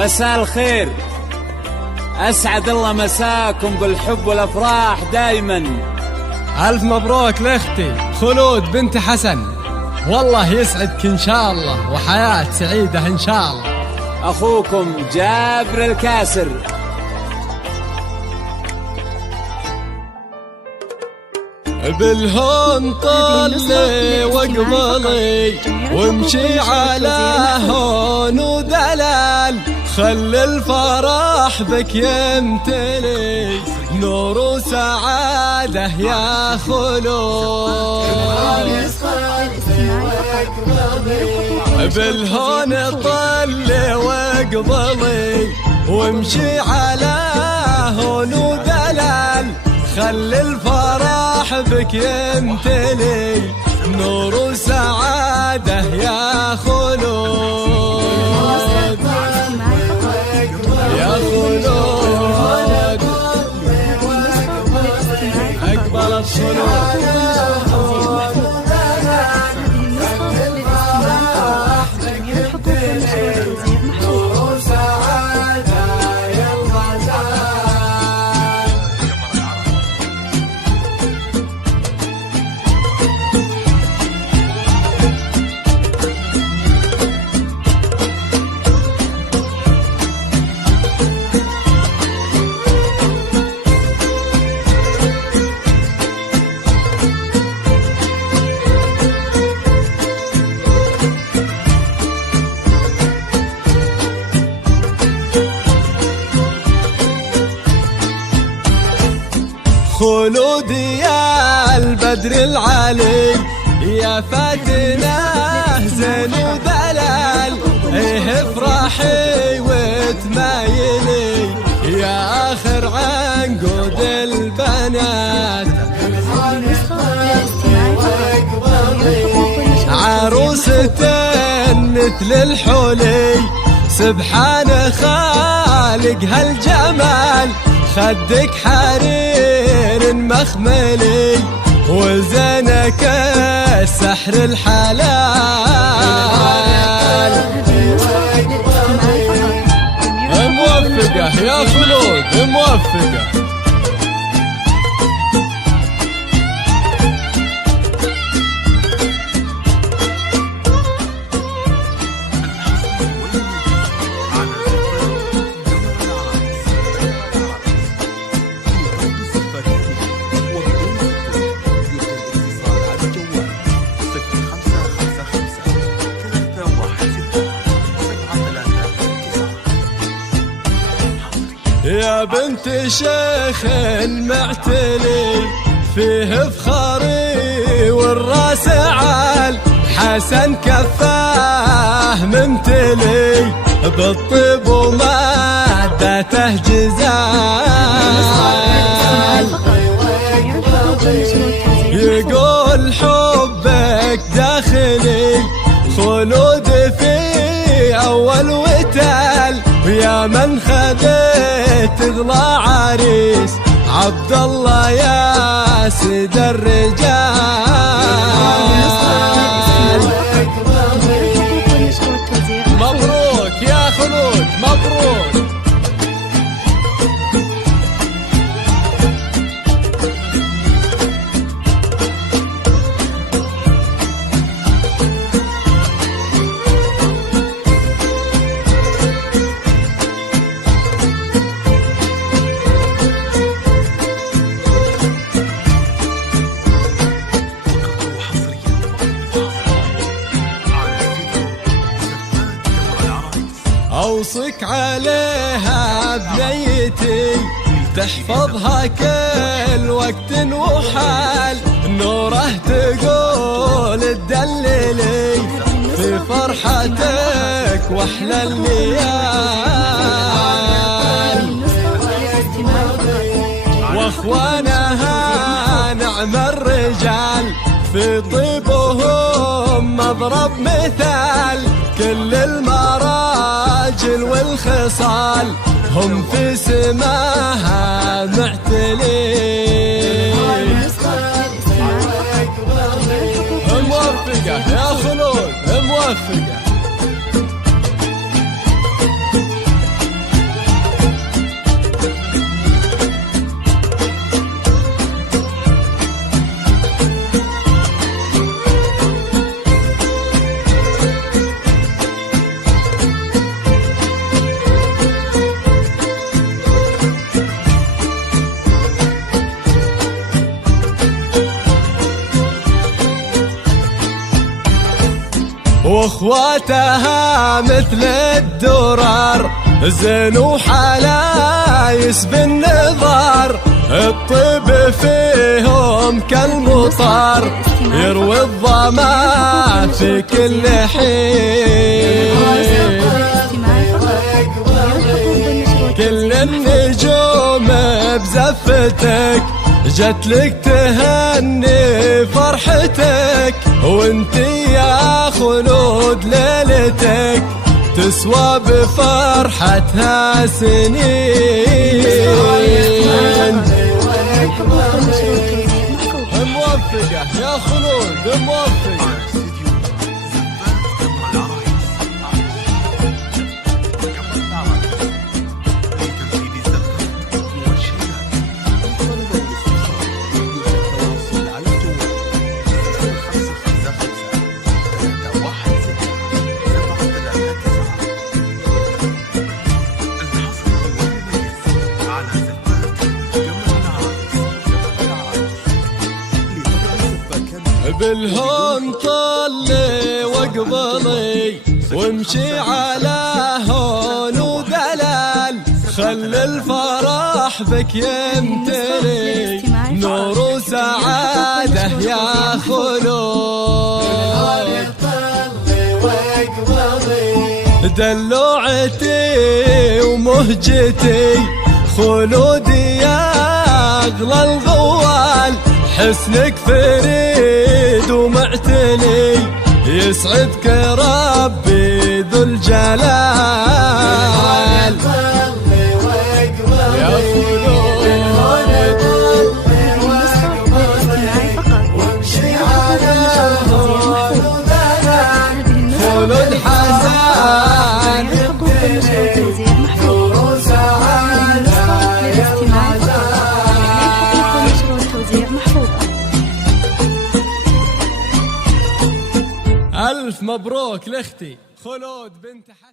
مساء الخير، أسعد الله مساكم بالحب والأفراح دايما. ألف مبروك لأختي خلود بنت حسن، والله يسعدك إن شاء الله وحياة سعيدة إن شاء الله. أخوكم جابر الكاسر. بالهون طلي واقبلي وامشي على هون ودلال، خل الفرح بك يمتلي نور وسعادة يا خلود. بالهون طلي واقبلي وامشي على هون ودلال، خل الفرح بك يمتلي نور وسعادة يا خلود. يا خلود أقبل الصلوات. خلود يا البدر العلي يا فاتنه زين ودلال، ايه افرحي وتمايلي يا اخر عنقود البنات. عروسة مثل الحلي سبحان خالق هالجمال، خدك حرير مخملي وزنك السحر الحلال. موفقة يا خلود موفقة. يا بنت شيخ معتلي فيه فخري والراس عال، حسن كفاه ممتلي بالطيب ومادته جزال. يقول حبك داخلي خلود في أول وتال، ويا من خذيت اغلى عريس عبد الله يا سيد الرجال. مبروك يا خلود مبروك. أوصك عليها بنيتي تحفظها كل وقت وحال، نوره تقول تدللي في فرحتك واحلى الليال. واخوانها نعم الرجال في طيبهم مضرب مثال، كل المراجل والخصال هم في سماها معتلين. موفقة يا خلود موفقة. واخواتها مثل الدرر، زين وحلايس بالنظر، الطيب فيهم كالمطر، يروي الظما في كل حين. كل النجوم بزفتك جتلك تهني فرحتك، وانت يا خلود ليلتك تسوى بفرحتها سنين. موفقة يا خلود موفقة. بالهون طلي واقبلي وامشي على هون ودلال، خل الفرح بك يمتلي نور وسعادة يا خلود. دلوعتي ومهجتي خلودي يا أغلى الغوال، حسنك فريد ومعتني يسعدك ربي ذو الجلال. يا خلود خلود حسن ألف مبروك لأختي خلود بنت حسن.